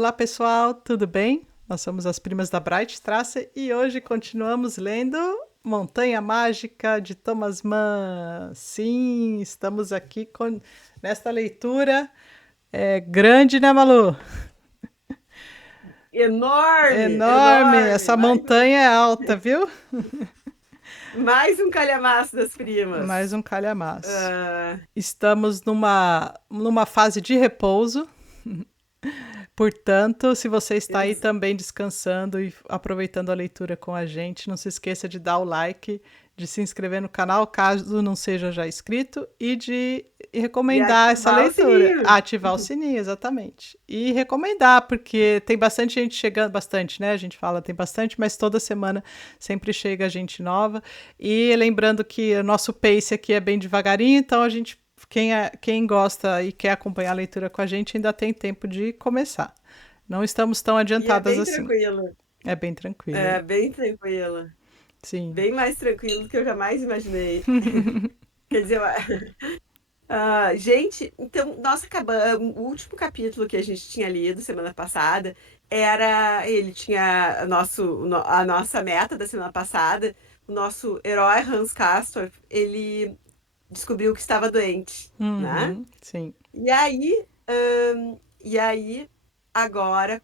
Olá, pessoal, tudo bem? Nós somos as Primas da Bright Straße e hoje continuamos lendo Montanha Mágica de Thomas Mann. Sim, estamos aqui nesta leitura grande, né, Malu? Enorme, Enorme, enorme. essa montanha é alta, viu? Mais um calhamaço das Mais primas. um calhamaço. Ah, Estamos numa fase de repouso. Portanto, se você está aí ex- também descansando e aproveitando a leitura com a gente, não se esqueça de dar o like, de se inscrever no canal, caso não seja já inscrito, e de e recomendar essa ativar o leitura. sininho. Ativar o sininho, exatamente. E recomendar, porque tem bastante gente chegando, bastante, né? A gente fala tem bastante, mas toda semana sempre chega gente nova. E lembrando que o nosso pace aqui é bem devagarinho, então a gente quem gosta e quer acompanhar a leitura com a gente ainda tem tempo de começar. Não estamos tão E é adiantadas bem assim. tranquilo. É bem tranquilo. É bem tranquilo. Sim. Bem mais tranquilo do que eu jamais imaginei. Quer dizer, gente, então, nós acabamos. O último capítulo que a gente tinha lido semana passada era. Ele tinha a nossa meta da semana passada. O nosso herói Hans Castor, ele descobriu que estava doente, né? Uhum, sim. E aí, agora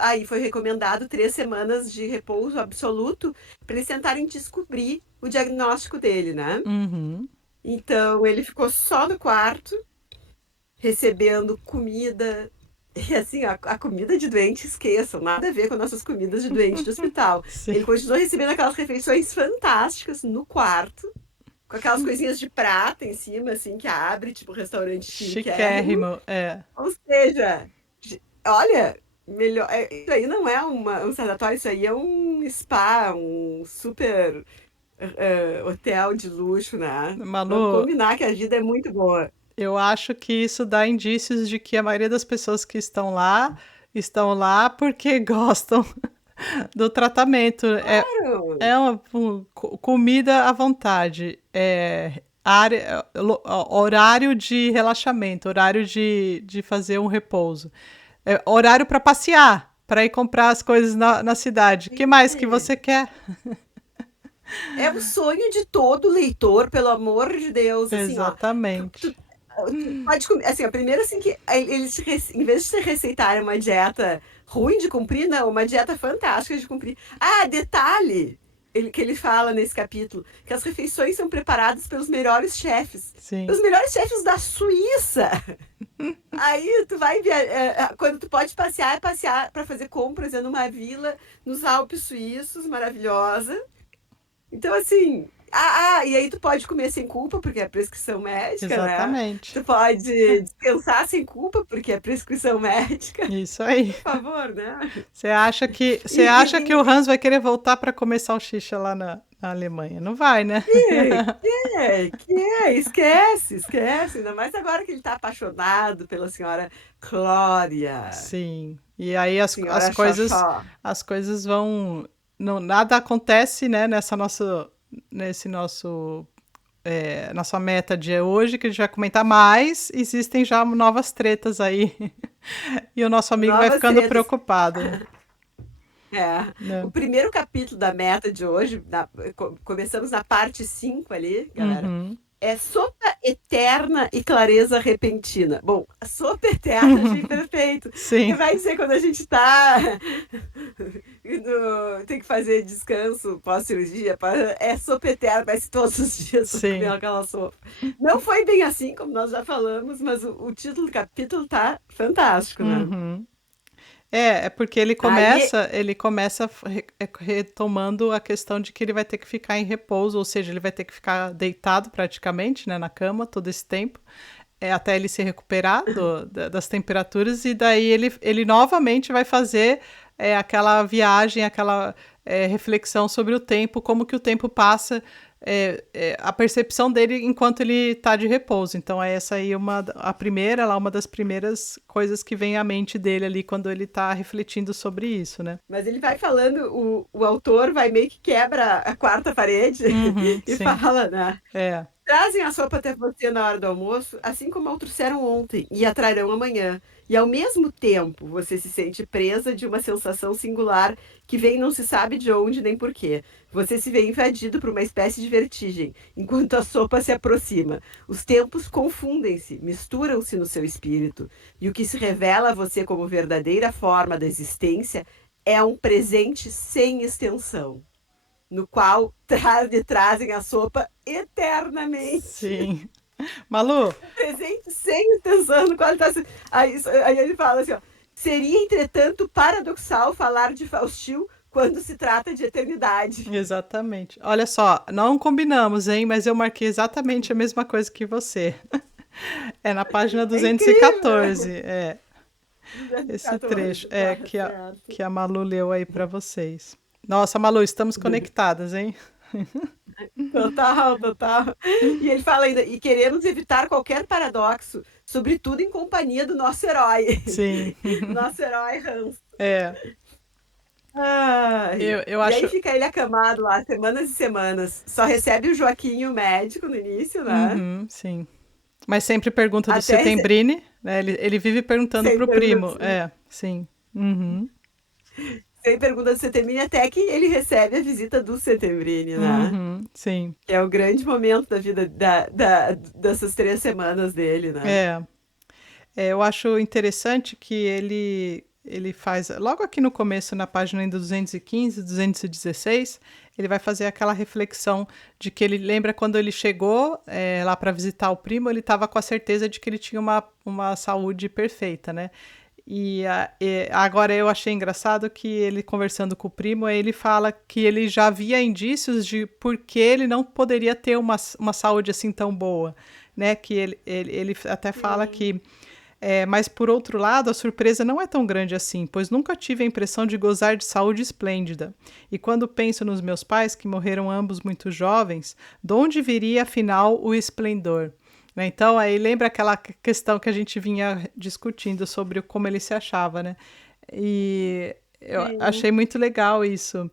aí foi recomendado 3 semanas de repouso absoluto para eles tentarem descobrir o diagnóstico dele, né? Uhum. Então ele ficou só no quarto, recebendo comida. E assim, a comida de doente, esqueçam, nada a ver com nossas comidas de doente de hospital. Sim. Ele continuou recebendo aquelas refeições fantásticas no quarto, com aquelas coisinhas de prata em cima, assim, que abre, tipo restaurante chiquérrimo. Chiquérrimo, é. Ou seja, olha, melhor. Isso aí não é um sanatório, isso aí é um spa, um super hotel de luxo, né? Vamos Malu, combinar que a vida é muito boa. eu acho que isso dá indícios de que a maioria das pessoas que estão lá porque gostam do tratamento. Claro! É uma comida à vontade. Horário de relaxamento, horário de fazer um repouso. Horário para passear, para ir comprar as coisas na cidade. O que mais que É. você quer? É o sonho de todo leitor, pelo amor de Deus, assim, ó. Tu, Exatamente. tu- tu pode comer, assim, a primeira, assim, que eles, em vez de te receitarem uma dieta ruim de cumprir, não, uma dieta fantástica de cumprir. Ah, detalhe! Que ele fala nesse capítulo, que as refeições são preparadas pelos melhores chefes. Sim. Os melhores chefes da Suíça! Aí tu vai quando tu pode passear, é passear para fazer compras numa vila nos Alpes suíços, maravilhosa. Então, assim. E aí tu pode comer sem culpa, porque é prescrição médica, né? Exatamente. Tu pode descansar sem culpa, porque é prescrição médica. Isso aí. Por favor, né? Você E, acha que o Hans vai querer voltar para comer salsicha lá na Alemanha? Não vai, né? esquece, esquece. Ainda mais agora que ele tá apaixonado pela senhora Clória. Sim. E aí Senhora Xaxá. as coisas vão não nada acontece, né, nesse nosso nossa meta de hoje, que a gente vai comentar mais, existem já novas tretas aí. E o nosso amigo vai Novas ficando tretas. preocupado, É. né? O primeiro capítulo da meta de hoje, começamos na parte 5 ali, galera. Uhum. É sopa eterna e clareza repentina. Bom, a sopa eterna achei perfeito. Porque Sim, vai dizer quando a gente tá. Tem que fazer descanso pós-cirurgia. É sopa eterna, parece todos os dias comer sim. aquela sopa. Não foi bem assim, como nós já falamos, mas o título do capítulo tá fantástico, né? Uhum. É porque Aí, ele começa retomando a questão de que ele vai ter que ficar em repouso, ou seja, ele vai ter que ficar deitado praticamente, né, na cama todo esse tempo, até ele se recuperar das temperaturas, e daí ele novamente vai fazer aquela viagem, aquela reflexão sobre o tempo, como que o tempo passa, a percepção dele enquanto ele está de repouso. Então, essa aí uma das primeiras coisas que vem à mente dele ali quando ele está refletindo sobre isso, né? mas ele vai falando, o autor vai meio que quebra a quarta parede Uhum, e sim. fala, né? É. trazem a sopa até você na hora do almoço, assim como a trouxeram ontem e a trarão amanhã. E ao mesmo tempo, você se sente presa de uma sensação singular que vem não se sabe de onde nem porquê. Você se vê invadido por uma espécie de vertigem, enquanto a sopa se aproxima. Os tempos confundem-se, misturam-se no seu espírito, e o que se revela a você como verdadeira forma da existência é um presente sem extensão, no qual lhe trazem a sopa eternamente. Sim. Malu, Um presente sem extensão, no qual ele tá. Aí ele fala assim: ó, seria, entretanto, paradoxal falar de Faustil quando se trata de eternidade. exatamente. Olha só, não combinamos, hein? Mas eu marquei exatamente a mesma coisa que você. É na página É incrível! 214, esse 214, trecho tá que certo. a Malu leu aí para vocês. Nossa, Malu, estamos conectadas, hein? Total, total. E ele fala ainda, e queremos evitar qualquer paradoxo, sobretudo em companhia do nosso herói. Sim. Nosso herói Hans. É, Ai. eu E aí acho. fica ele acamado lá, semanas e semanas. Só recebe o Joaquim, o médico, no início, né? Uhum, sim. Mas sempre pergunta do Até Setembrini, né? Ele vive perguntando sem pro primo. perguntas. É, sim. Uhum, Sem perguntas do Setembrini, até que ele recebe a visita do Setembrini, né? uhum, sim. Que é o grande momento da vida dessas 3 semanas dele, né? É. Eu acho interessante que ele faz, logo aqui no começo, na página ainda 215, 216, ele vai fazer aquela reflexão de que ele lembra quando ele chegou lá para visitar o primo, ele estava com a certeza de que ele tinha uma saúde perfeita, né? E agora eu achei engraçado que ele conversando com o primo, ele fala que ele já via indícios de por que ele não poderia ter uma saúde assim tão boa, né? Que ele até fala Sim. que mas, por outro lado, a surpresa não é tão grande assim, pois nunca tive a impressão de gozar de saúde esplêndida. E quando penso nos meus pais, que morreram ambos muito jovens, de onde viria, afinal, o esplendor? Né? Então, aí lembra aquela questão que a gente vinha discutindo sobre como ele se achava, né? E eu Sim. achei muito legal isso.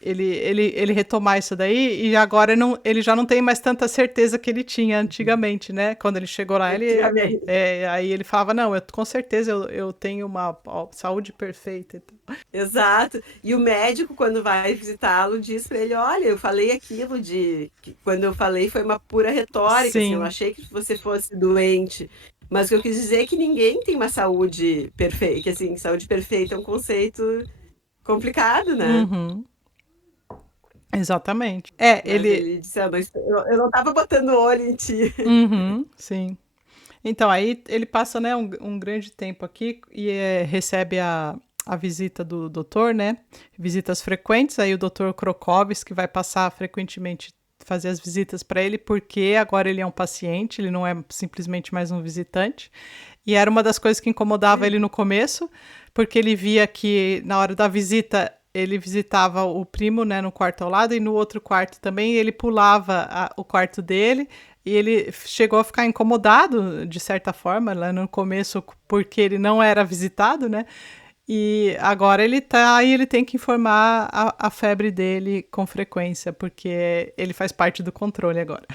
Ele retomar isso daí e agora não, ele já não tem mais tanta certeza que ele tinha antigamente, né? Quando ele chegou lá, Antigamente. aí ele falava, não, com certeza eu tenho uma saúde perfeita. Exato. E o médico, quando vai visitá-lo, diz para ele: Olha, eu falei aquilo de. Quando eu falei foi uma pura retórica, assim, eu não Sim. achei que você fosse doente. Mas o que eu quis dizer é que ninguém tem uma saúde perfeita, que assim, saúde perfeita é um conceito complicado, né? Uhum. Exatamente. Mas ele disse: eu não estava botando olho em ti. Uhum, sim. Então, aí ele passa, né, um grande tempo aqui e recebe a visita do doutor, né? Visitas frequentes, aí o doutor Krokovs, que vai passar frequentemente fazer as visitas para ele, porque agora ele é um paciente, ele não é simplesmente mais um visitante. E era uma das coisas que incomodava ele no começo, porque ele via que na hora da visita ele visitava o primo, né, no quarto ao lado e no outro quarto também, ele pulava o quarto dele e ele chegou a ficar incomodado, de certa forma, lá no começo, porque ele não era visitado, né? E agora ele tá aí, ele tem que informar a febre dele com frequência, porque ele faz parte do controle agora.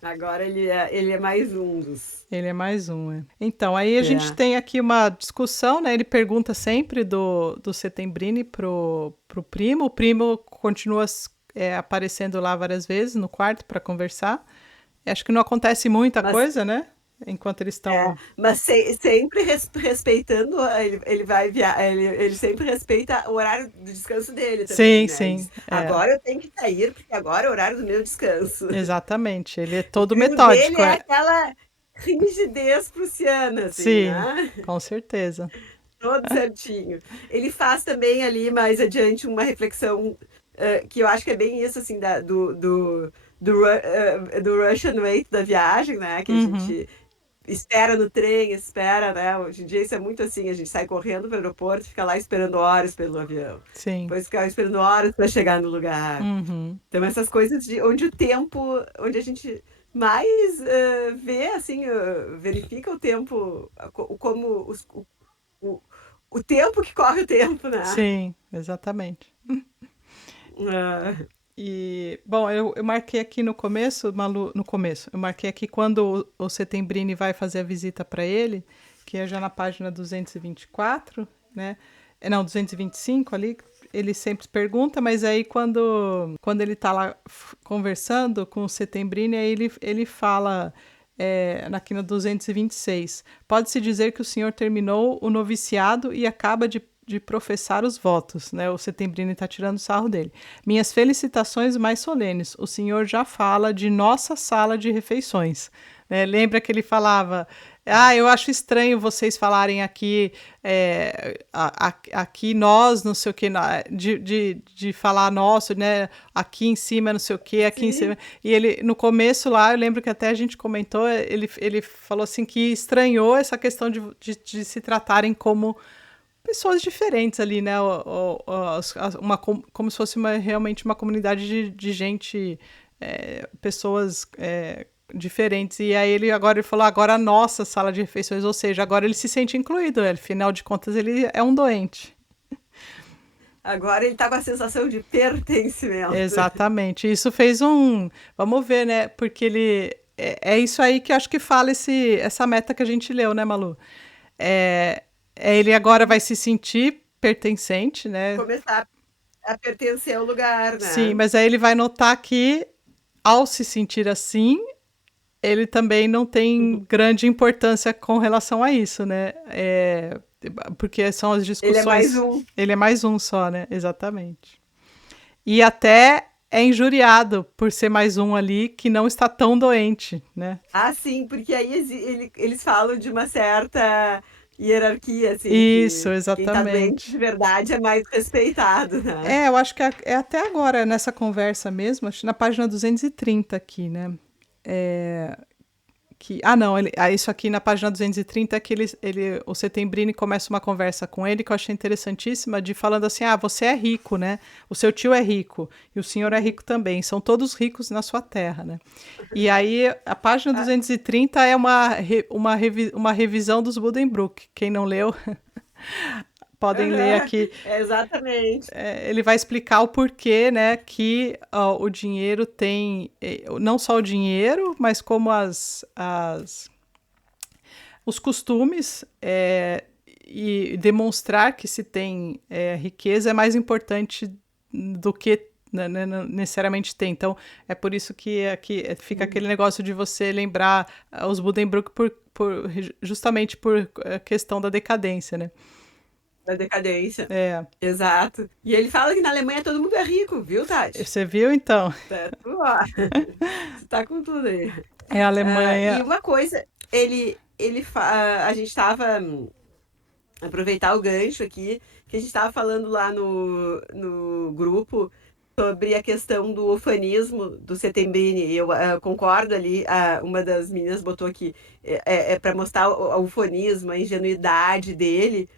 Agora ele é mais um dos. Ele é mais um, é. Então, aí a gente É. tem aqui uma discussão, né? Ele pergunta sempre do Setembrini pro primo. O primo continua aparecendo lá várias vezes no quarto para conversar. Acho que não acontece muita Mas coisa, né? Enquanto eles É, estão. mas sempre respeitando, ele vai ele sempre respeita o horário do descanso dele também, Sim, né? Ele sim, diz, agora eu tenho que sair, porque agora é o horário do meu descanso. exatamente. Ele é O todo primo dele metódico, é aquela rigidez prussiana, assim, Sim, né? com certeza. Todo certinho. Ele faz também ali mais adiante uma reflexão que eu acho que é bem isso, assim, do Russian Wait da viagem, né? Que a Uhum, gente espera no trem, espera, né? Hoje em dia isso é muito assim, a gente sai correndo para o aeroporto, fica lá esperando horas pelo avião. sim. Depois fica esperando horas para chegar no lugar. Uhum, Então essas coisas de onde o tempo, onde a gente mais vê, assim, verifica o tempo, como o, o tempo que corre o tempo, né? sim, exatamente. Ah. E, bom, eu marquei aqui no começo, Malu, no começo, eu marquei aqui quando o Setembrini vai fazer a visita para ele, que é já na página 224, né? Não, 225 ali, ele sempre pergunta, mas aí quando ele tá lá conversando com o Setembrini, aí ele fala aqui no 226. Pode-se dizer que o senhor terminou o noviciado e acaba de professar os votos, né? O Setembrini está tirando sarro dele. Minhas felicitações mais solenes. O senhor já fala de nossa sala de refeições. Né? Lembra que ele falava: ah, eu acho estranho vocês falarem aqui, aqui nós, não sei o que, de falar nosso, né? Aqui em cima, não sei o que, aqui em Sim. cima. E ele, no começo lá, eu lembro que até a gente comentou, ele falou assim que estranhou essa questão de se tratarem como pessoas diferentes ali, né? Como se fosse realmente uma comunidade de gente, pessoas diferentes. E aí ele falou, agora a nossa sala de refeições, ou seja, agora ele se sente incluído. Afinal de contas, ele é um doente. Agora ele tá com a sensação de pertencimento. Exatamente. Isso fez um. Vamos ver, né? Porque ele. É isso aí que eu acho que fala essa meta que a gente leu, né, Malu? Ele agora vai se sentir pertencente, né? Começar a pertencer ao lugar, Sim, né? mas aí ele vai notar que, ao se sentir assim, ele também não tem grande importância com relação a isso, né? Porque são as Ele é mais discussões. um. Ele é mais um só, né? Exatamente. E até é injuriado por ser mais um ali que não está tão doente, né? Ah, sim, porque aí eles falam de uma certa hierarquia, assim, Isso, que quem tá doente de exatamente. verdade é mais respeitado, né? Eu acho que é até agora, nessa conversa mesmo, acho que na página 230 aqui, né? Não, isso aqui na página 230 é que o Setembrini começa uma conversa com ele que eu achei interessantíssima, de falando assim, você é rico, né? O seu tio é rico e o senhor é rico também, são todos ricos na sua terra, né? E aí a página Ah, 230 é uma revisão dos Buddenbrook. Quem não leu, podem ler aham, aqui. exatamente. Ele vai explicar o porquê, né, que o dinheiro tem, não só o dinheiro, mas como os costumes, e demonstrar que se tem riqueza é mais importante do que necessariamente tem. Então, é por isso que aqui fica aquele negócio de você lembrar os Buddenbrook justamente por questão da decadência, né? Da decadência. É, Exato. E ele fala que na Alemanha todo mundo é rico, viu, Tati? você viu, então? Tá, ó, você tá com tudo aí. É a E Alemanha. uma coisa, a gente estava aproveitar o gancho aqui, que a gente estava falando lá no grupo sobre a questão do ufanismo do Setembrini. E eu concordo ali, uma das meninas botou aqui, para mostrar o ufanismo, a ingenuidade dele,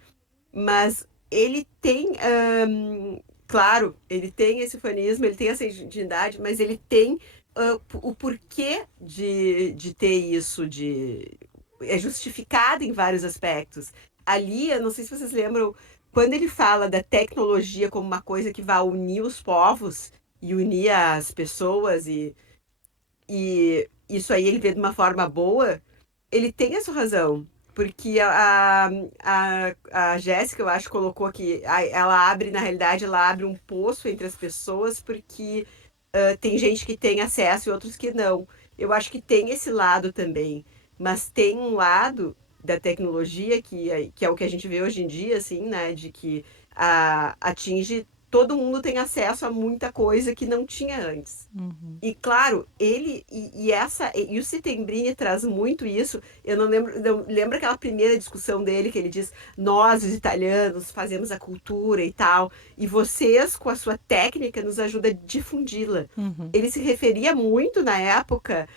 mas ele tem, claro, ele tem esse ufanismo, ele tem essa ingenuidade, mas ele tem o porquê de ter isso, é justificado em vários aspectos. Ali, eu não sei se vocês lembram, quando ele fala da tecnologia como uma coisa que vai unir os povos e unir as pessoas, e isso aí ele vê de uma forma boa, ele tem essa razão. Porque a Jéssica, eu acho, colocou aqui, ela abre, na realidade, ela abre um poço entre as pessoas, porque tem gente que tem acesso e outros que não. Eu acho que tem esse lado também. Mas tem um lado da tecnologia que é o que a gente vê hoje em dia, assim, né? De que atinge. Todo mundo tem acesso a muita coisa que não tinha antes. Uhum. E claro, e o Settembrini traz muito isso. Eu não lembro aquela primeira discussão dele que ele diz: "Nós, os italianos, fazemos a cultura e tal, e vocês com a sua técnica nos ajuda a difundi-la". Uhum. Ele se referia muito na época,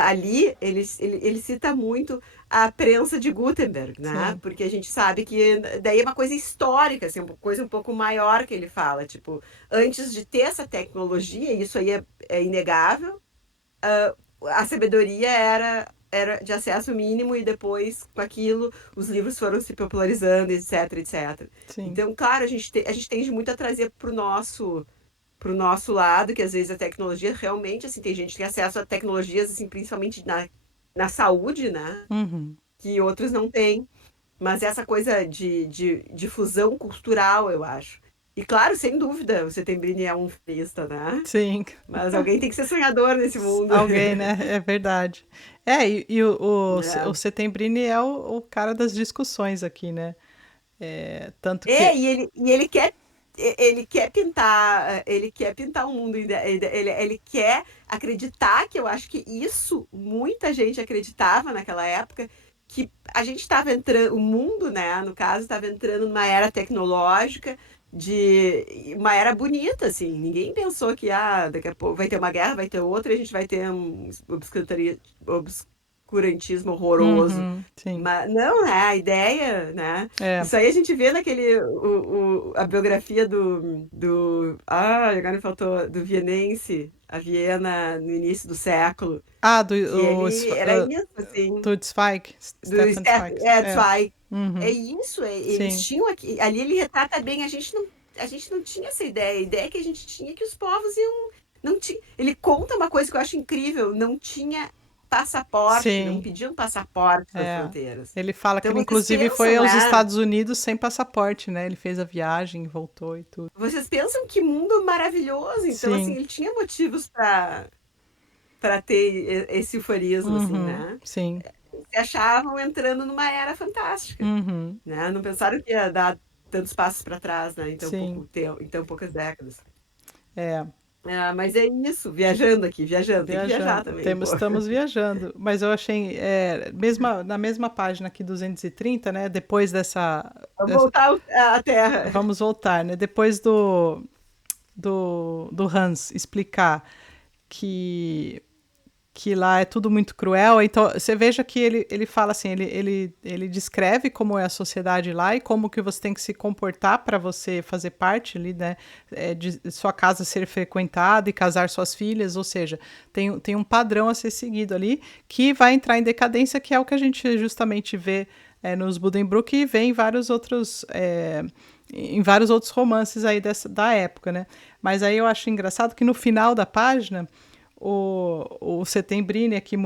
ali ele cita muito a prensa de Gutenberg, né? Sim. Porque a gente sabe que daí é uma coisa histórica, assim, uma coisa um pouco maior que ele fala, tipo, antes de ter essa tecnologia, isso aí é inegável, a sabedoria era de acesso mínimo e depois, com aquilo, os livros foram se popularizando, etc, etc. Sim. Então, claro, a gente tende muito a trazer para o nosso pro nosso lado, que às vezes a tecnologia realmente, assim, tem gente que tem acesso a tecnologias, assim, principalmente na saúde, né? Uhum. Que outros não têm. Mas essa coisa de fusão cultural, eu acho. E claro, sem dúvida, o Settembrini é um feminista, né? Sim, Mas alguém tem que ser sonhador nesse mundo. alguém, né? É verdade. E o É. Settembrini é o cara das discussões aqui, né? Tanto que. Ele quer pintar, ele quer pintar um mundo, ele quer acreditar, que eu acho que isso muita gente acreditava naquela época, que a gente estava entrando, o mundo, né, no caso, estava entrando numa era tecnológica, de uma era bonita, assim. Ninguém pensou que daqui a pouco vai ter uma guerra, vai ter outra, e a gente vai ter um obscurantismo horroroso. Uhum, sim. Mas não, né? A ideia, né? É. Isso aí a gente vê naquele a biografia agora me faltou do vienense, a Viena no início do século, Ah, que ele era isso, assim, do Zweig, do Stefan Zweig. É. Zweig. É Uhum, isso, eles sim. tinham aqui, ali ele retrata bem, a gente não tinha essa ideia, a ideia que a gente tinha é que os povos iam, não tinha, ele conta uma coisa que eu acho incrível, não tinha passaporte, não Sim. pediam passaporte nas É. fronteiras. Ele fala que Então ele, vocês inclusive, foi pensam, aos né? Estados Unidos sem passaporte, né? Ele fez a viagem, voltou e tudo. Vocês pensam que mundo maravilhoso. Então, assim, Sim. ele tinha motivos para ter esse ufarismo, assim, Uhum, né? sim. Se achavam entrando numa era fantástica, Uhum, né? Não pensaram que ia dar tantos passos para trás, né? Em tão sim. pouco tempo, em tão poucas décadas. É. Mas é isso, viajando aqui, viajando, tem que viajar Viajando. também, pô. Estamos viajando. Mas eu achei, na mesma página aqui, 230, né? Depois Vamos voltar à Terra. vamos voltar, né? Depois do Hans explicar que que lá é tudo muito cruel. Então, você veja que ele fala assim, ele descreve como é a sociedade lá e como que você tem que se comportar para você fazer parte ali, né, de sua casa ser frequentada e casar suas filhas, ou seja, tem um padrão a ser seguido ali que vai entrar em decadência, que é o que a gente justamente vê nos Buddenbrook e vê em vários outros... em vários outros romances aí da época, né? Mas aí eu acho engraçado que no final da página o Settembrini, aqui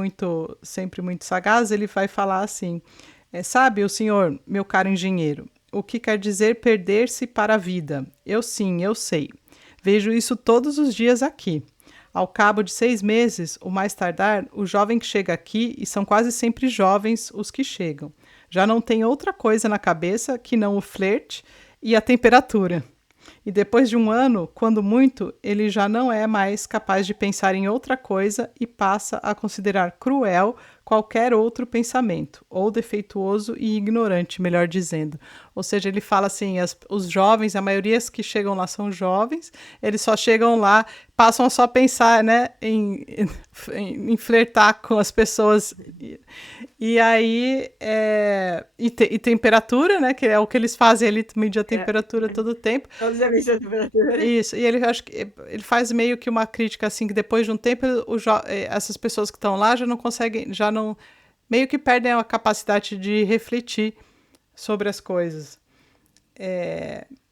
sempre muito sagaz, ele vai falar assim: sabe, o senhor, meu caro engenheiro, o que quer dizer perder-se para a vida? Eu sim, eu sei. Vejo isso todos os dias aqui. Ao cabo de 6 meses, o mais tardar, o jovem que chega aqui, e são quase sempre jovens os que chegam, já não tem outra coisa na cabeça que não o flerte e a temperatura. E depois de um ano, quando muito, ele já não é mais capaz de pensar em outra coisa e passa a considerar cruel qualquer outro pensamento, ou defeituoso e ignorante, melhor dizendo. Ou seja, ele fala assim, os jovens, a maioria que chegam lá são jovens, eles só chegam lá, passam a só pensar, né, em flertar com as pessoas. E aí, e temperatura, né, que é o que eles fazem ali, medir a É, temperatura todo o tempo. todos já mexeram a temperatura. Isso, e ele acho que ele faz meio que uma crítica assim que depois de um tempo essas pessoas que estão lá já não conseguem, já não meio que perdem a capacidade de refletir sobre as coisas.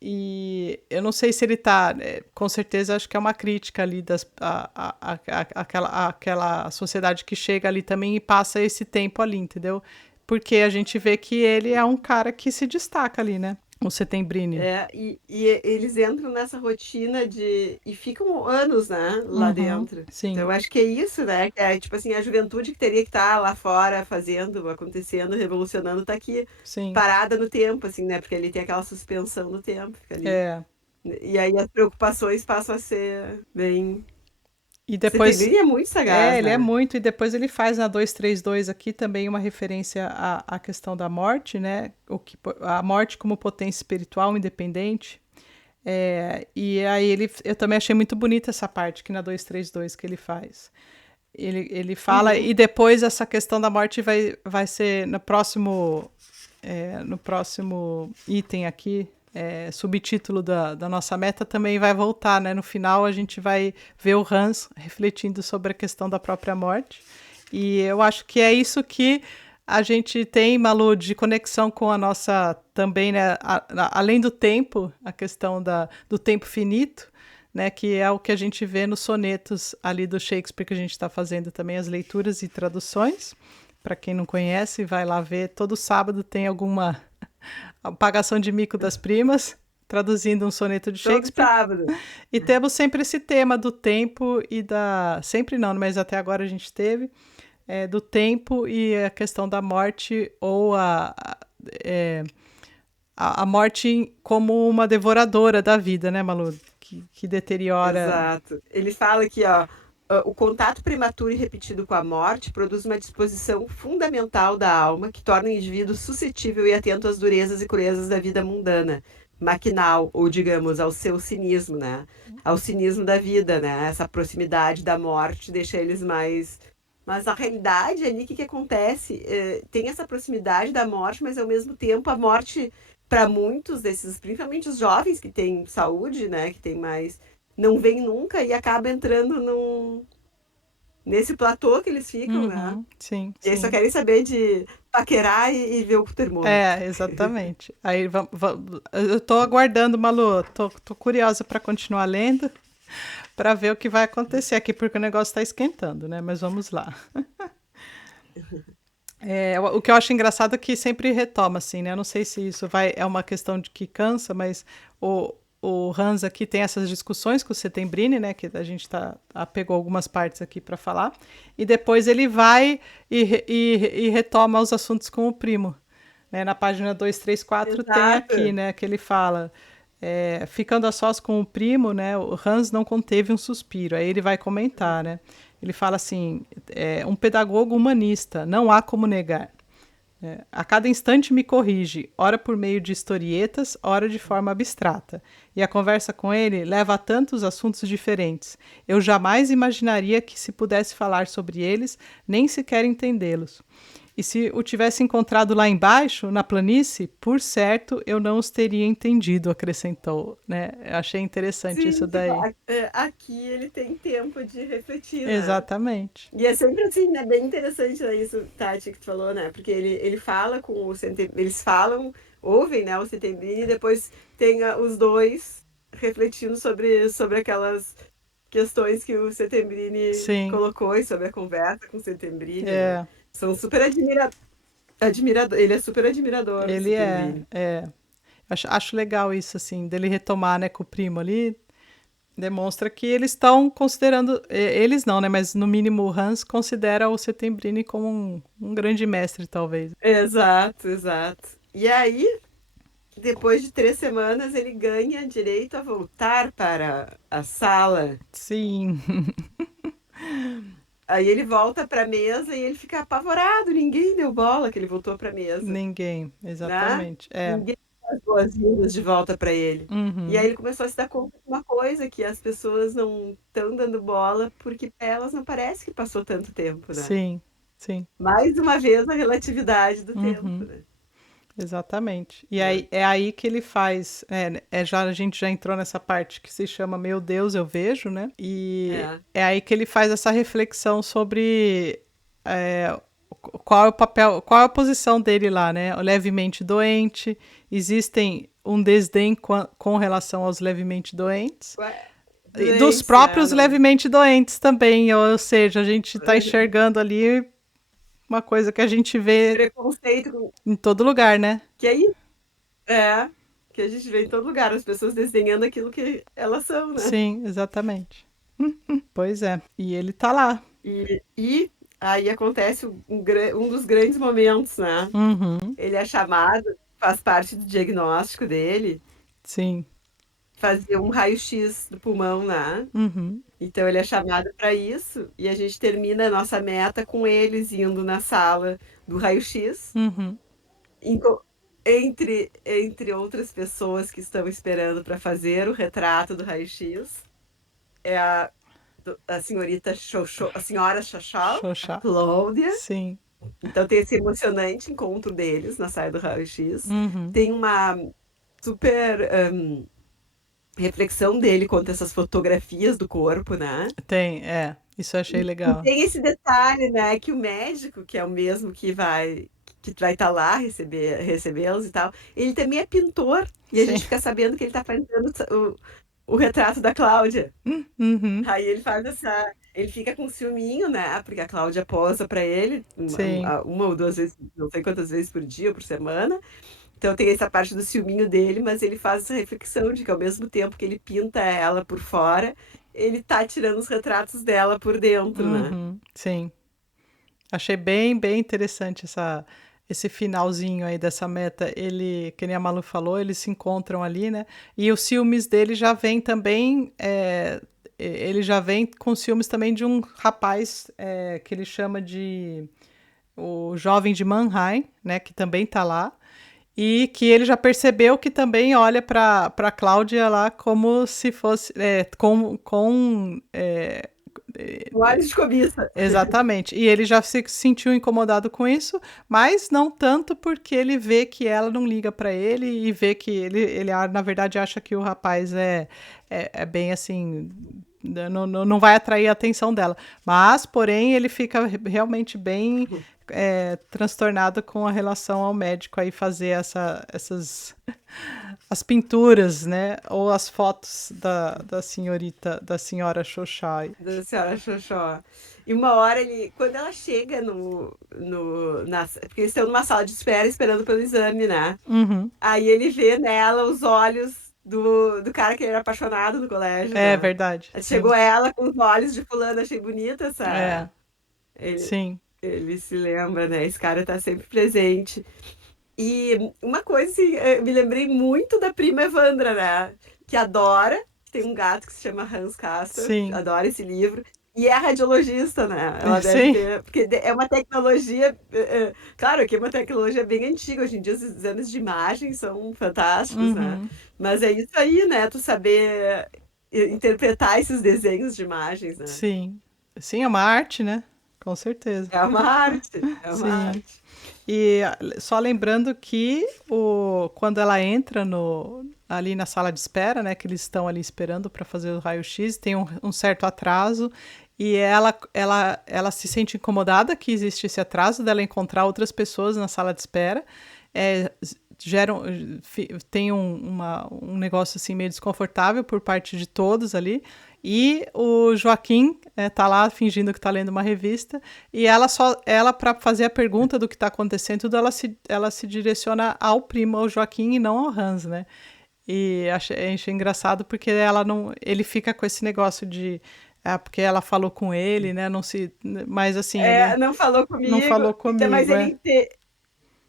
E eu não sei se ele está, com certeza acho que é uma crítica ali aquela sociedade que chega ali também e passa esse tempo ali, entendeu? Porque a gente vê que ele é um cara que se destaca ali, né? O Settembrini. E eles entram nessa rotina e ficam anos, né, lá Uhum, dentro. Então, sim, eu acho que é isso, né? Que é tipo assim, a juventude que teria que estar lá fora fazendo, acontecendo, revolucionando, tá aqui sim. parada no tempo, assim, né? Porque ele tem aquela suspensão no tempo, fica ali. É. E aí as preocupações passam a ser bem. E Você depois, tem é muito sagaz, ele é né? muito, e depois ele faz na 232 aqui também uma referência à questão da morte, né? A morte como potência espiritual independente. E aí eu também achei muito bonita essa parte aqui na 232 que ele faz. Ele fala, Uhum. e depois essa questão da morte vai ser no próximo item aqui, subtítulo da nossa meta também vai voltar, né? No final a gente vai ver o Hans refletindo sobre a questão da própria morte. E eu acho que é isso que a gente tem, Malu, de conexão com a nossa também, né? Além do tempo, a questão do tempo finito, né, que é o que a gente vê nos sonetos ali do Shakespeare, que a gente está fazendo também as leituras e traduções. Para quem não conhece, vai lá ver. Todo sábado tem alguma apagação de mico das primas, traduzindo um soneto de Todo Shakespeare. sábado. E temos sempre esse tema do tempo e da... Sempre não, mas até agora a gente teve. Do tempo e a questão da morte ou a morte como uma devoradora da vida, né, Malu? Que deteriora... Exato. Ele fala aqui, ó, o contato prematuro e repetido com a morte produz uma disposição fundamental da alma que torna o indivíduo suscetível e atento às durezas e cruezas da vida mundana, maquinal, ou digamos, ao seu cinismo, né? Ao cinismo da vida, né? Essa proximidade da morte deixa eles mais. Mas na realidade, ali, o que acontece? Tem essa proximidade da morte, mas ao mesmo tempo a morte, para muitos desses, principalmente os jovens que têm saúde, né? Que tem mais não vem nunca e acaba entrando nesse platô que eles ficam, né? Uhum, sim, E aí só sim. querem saber de paquerar e ver o termômetro. Exatamente. Aí eu tô aguardando, Malu, tô curiosa para continuar lendo, para ver o que vai acontecer aqui, porque o negócio está esquentando, né? Mas vamos lá. O que eu acho engraçado é que sempre retoma, assim, né? Eu não sei se isso é uma questão de que cansa, mas o Hans aqui tem essas discussões com o Settembrini, né? Que a gente pegou algumas partes aqui para falar. E depois ele vai e retoma os assuntos com o primo. Né? Na página 234 tem aqui, Exato. né? Que ele fala... ficando a sós com o primo, né? O Hans não conteve um suspiro. Aí ele vai comentar, né? Ele fala assim: um pedagogo humanista, não há como negar. A cada instante me corrige, ora por meio de historietas, ora de forma abstrata. E a conversa com ele leva a tantos assuntos diferentes. Eu jamais imaginaria que se pudesse falar sobre eles, nem sequer entendê-los. E se o tivesse encontrado lá embaixo, na planície, por certo, eu não os teria entendido, acrescentou, né? Eu achei interessante isso Sim, tipo, daí. aqui ele tem tempo de refletir, né? Exatamente. E é sempre assim, né? Bem interessante, né, isso, Tati, que tu falou, né? Porque ele fala com o Settembrini, eles falam, ouvem, né, o Settembrini, e depois tem os dois refletindo sobre aquelas questões que o Settembrini Sim, colocou e sobre a conversa com o Settembrini, né? é. São super admirador, ele é super admirador do Ele Settembrini. acho legal isso, assim, dele retomar, né, com o primo ali. Demonstra que eles estão considerando. Eles não, né? Mas no mínimo o Hans considera o Settembrini como um grande mestre, talvez. Exato, exato. E aí, depois de 3 semanas, ele ganha direito a voltar para a sala. Sim, Aí ele volta para a mesa e ele fica apavorado. Ninguém deu bola que ele voltou para a mesa, ninguém, né? exatamente. Ninguém deu as boas-vindas de volta para ele. E aí Uhum. ele começou a se dar conta de uma coisa, que as pessoas não estão dando bola porque para elas não parece que passou tanto tempo, né? Sim, sim. Mais uma vez a relatividade do tempo, Uhum. né? Exatamente. E É. aí, é aí que ele faz. A gente já entrou nessa parte que se chama Meu Deus, eu vejo, né? E É. é aí que ele faz essa reflexão sobre qual é o papel, qual é a posição dele lá, né? O levemente doente. Existem um desdém com relação aos levemente doentes. Ué, E dos doentes, próprios não. levemente doentes também. Ou seja, a gente está enxergando ali uma coisa que a gente vê Preconceito em todo lugar, né? que aí é que a gente vê em todo lugar, as pessoas desenhando aquilo que elas são, né? Sim, exatamente. Pois é. E ele tá lá. E aí acontece um dos grandes momentos, né? Uhum, Ele é chamado, faz parte do diagnóstico dele, sim. fazer um raio-x do pulmão, né? Uhum, Então ele é chamado para isso e a gente termina a nossa meta com eles indo na sala do raio-x, uhum. enco- entre outras pessoas que estão esperando para fazer o retrato do raio-x. É a senhorita Xoxô, a senhora Xoxó, a Xoxá. Cláudia. Sim. Então tem esse emocionante encontro deles na saia do raio-x. Uhum. Tem uma super reflexão dele quanto a essas fotografias do corpo, né? Tem, Isso eu achei E legal. tem esse detalhe, né, que o médico, que é o mesmo que vai estar lá recebê-los e tal, ele também é pintor, e a Sim. gente fica sabendo que ele está fazendo o retrato da Cláudia. Uhum. Aí ele faz ele fica com ciúminho, né? Porque a Cláudia posa pra ele Sim. uma ou duas vezes, não sei quantas vezes por dia ou por semana. Então tem essa parte do ciúminho dele, mas ele faz essa reflexão de que ao mesmo tempo que ele pinta ela por fora, ele tá tirando os retratos dela por dentro, né? Uhum. Sim. Achei bem, bem interessante esse finalzinho aí dessa meta. Ele, que nem a Malu falou, eles se encontram ali, né? E os ciúmes dele já vem também. Ele já vem com ciúmes também de um rapaz que ele chama de o jovem de Mannheim, né? Que também tá lá. E que ele já percebeu que também olha para Cláudia lá como se fosse Olhos de cobiça. exatamente. E ele já se sentiu incomodado com isso, mas não tanto porque ele vê que ela não liga para ele e vê que ele na verdade acha que o rapaz é bem assim, não vai atrair a atenção dela. Mas, porém, ele fica realmente bem transtornado com a relação ao médico aí fazer essas as pinturas, né? Ou as fotos da senhora Xoxai. Da senhora Xoxó. E uma hora quando ela chega porque eles estão numa sala de espera esperando pelo exame, né? Uhum. Aí ele vê nela os olhos do cara que ele era apaixonado no colégio, É né? verdade, sim. Chegou ela com os olhos de fulano, achei bonita É, essa. Ele, sim. ele se lembra, né? Esse cara tá sempre presente. E uma coisa, assim, eu me lembrei muito da prima Evandra, né? Que adora, tem um gato que se chama Hans Castor, Sim. adora esse livro. E é radiologista, né? Ela deve Sim. ter. Porque é uma tecnologia. Claro que é uma tecnologia bem antiga. Hoje em dia, os exames de imagem são fantásticos, né? Uhum. Mas é isso aí, né? Tu saber interpretar esses desenhos de imagens, né? Sim. Sim, é uma arte, né? Com certeza. É uma arte. É uma Sim. arte. E só lembrando que quando ela entra ali na sala de espera, né, que eles estão ali esperando para fazer o raio-x, tem um certo atraso e ela se sente incomodada que existe esse atraso dela encontrar outras pessoas na sala de espera. É, tem um negócio assim meio desconfortável por parte de todos ali. E o Joaquim tá lá fingindo que tá lendo uma revista e ela para fazer a pergunta do que tá acontecendo, tudo ela se direciona ao primo, ao Joaquim e não ao Hans, né? E achei engraçado porque ele fica com esse negócio de porque ela falou com ele, né? Não se, mas assim, ele Não falou não comigo, falou mas comigo,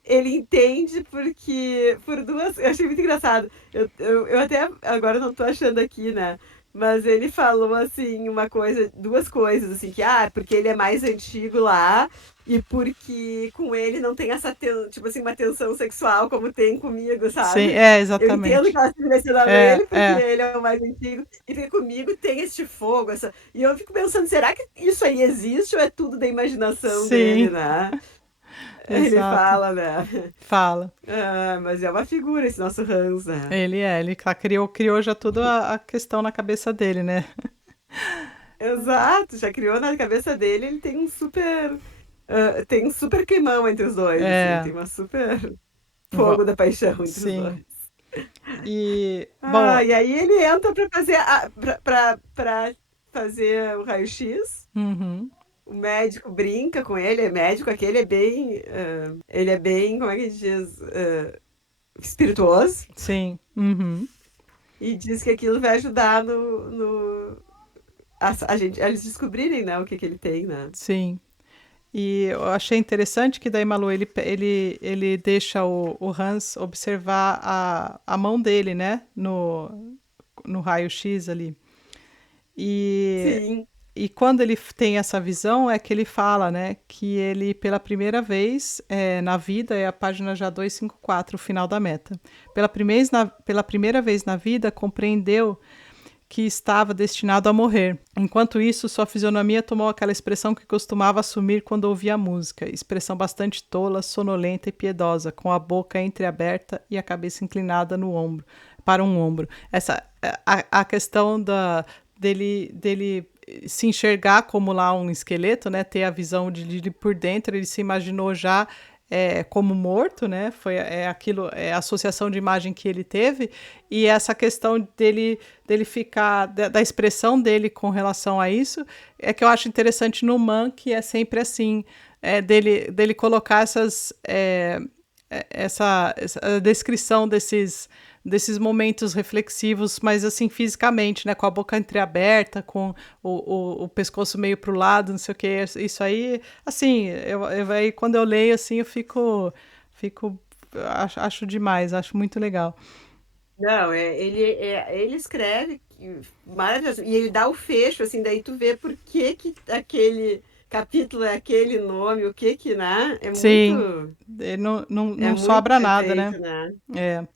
ele entende porque por duas. Eu achei muito engraçado. Eu até agora não tô achando aqui, né? Mas ele falou assim, duas coisas, assim, porque ele é mais antigo lá, e porque com ele não tem tipo assim, uma tensão sexual como tem comigo, Sim, sabe? Eu entendo exatamente. que ela se direcionava a É, ele, porque é. ele é o mais antigo, e porque comigo tem este fogo, e eu fico pensando, será que isso aí existe ou é tudo da imaginação dele, Sim, né? Ele exato. fala, né? Fala. Mas é uma figura esse nosso Hans, né? Ele criou já toda a questão na cabeça dele, né? Exato, já criou na cabeça dele, ele tem um super climão entre os dois, assim, É, tem uma super fogo da paixão entre os sim. dois. Bom, E aí ele entra pra fazer pra fazer o raio-x. uhum, O médico brinca com ele, é médico, aquele ele é bem, como é que a gente diz, espirituoso, sim, uhum, e diz que aquilo vai ajudar a eles descobrirem, né, o que ele tem, né? sim. E eu achei interessante que daí, Malu, ele deixa o Hans observar a mão dele, né? No raio-x ali. E, Sim, e quando ele tem essa visão, é que ele fala, né? Que ele, pela primeira vez na vida, é a página já 254, o final da meta. Pela primeira vez na vida, compreendeu que estava destinado a morrer. Enquanto isso, sua fisionomia tomou aquela expressão que costumava assumir quando ouvia a música, expressão bastante tola, sonolenta e piedosa, com a boca entreaberta e a cabeça inclinada para um ombro. A questão dele se enxergar como lá um esqueleto, né, ter a visão de por dentro, ele se imaginou já como morto, né? Aquilo, é a associação de imagem que ele teve, e essa questão dele ficar, da expressão dele com relação a isso, é que eu acho interessante no Man, que é sempre assim, dele colocar essa descrição desses momentos reflexivos, mas assim, fisicamente, né? Com a boca entreaberta, com o pescoço meio pro lado, não sei o que. Isso aí, assim, aí quando eu leio, assim, eu acho demais, acho muito legal. Não, ele escreve maravilhoso. E ele dá o fecho, assim, daí tu vê por que que aquele capítulo é aquele nome, o que que, né? Sim, não, É não muito sobra bem nada, né? feito, né? É.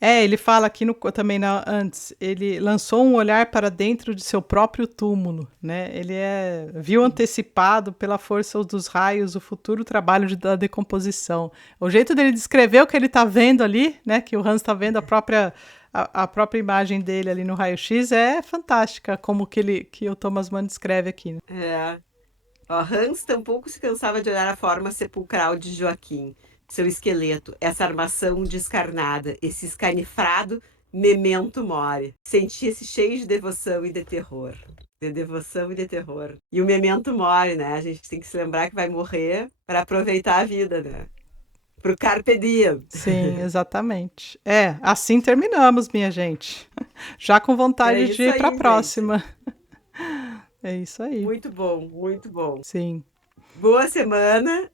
É. Ele fala aqui também antes, ele lançou um olhar para dentro de seu próprio túmulo, né? Ele viu antecipado pela força dos raios o futuro trabalho da decomposição. O jeito dele descrever o que ele está vendo ali, né? Que o Hans está vendo a própria imagem dele ali no raio-x é fantástica, como que o Thomas Mann descreve aqui. Né? É. Ó, Hans tampouco se cansava de olhar a forma sepulcral de Joaquim, seu esqueleto, essa armação descarnada, esse escanifrado memento mori. Sentia-se cheio de devoção e de terror. De devoção e de terror. E o memento mori, né? A gente tem que se lembrar que vai morrer para aproveitar a vida, né? Pro carpe diem. Sim, exatamente. Assim terminamos, minha gente. Já com É vontade de isso ir para a aí, gente. próxima. É isso aí. Muito bom, muito bom. Sim. Boa semana.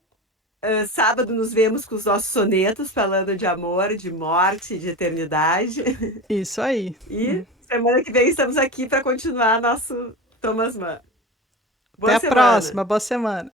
Sábado nos vemos com os nossos sonetos falando de amor, de morte, de eternidade. Isso aí. E semana que vem estamos aqui para continuar nosso Thomas Mann. Até Boa a semana! próxima. Boa semana.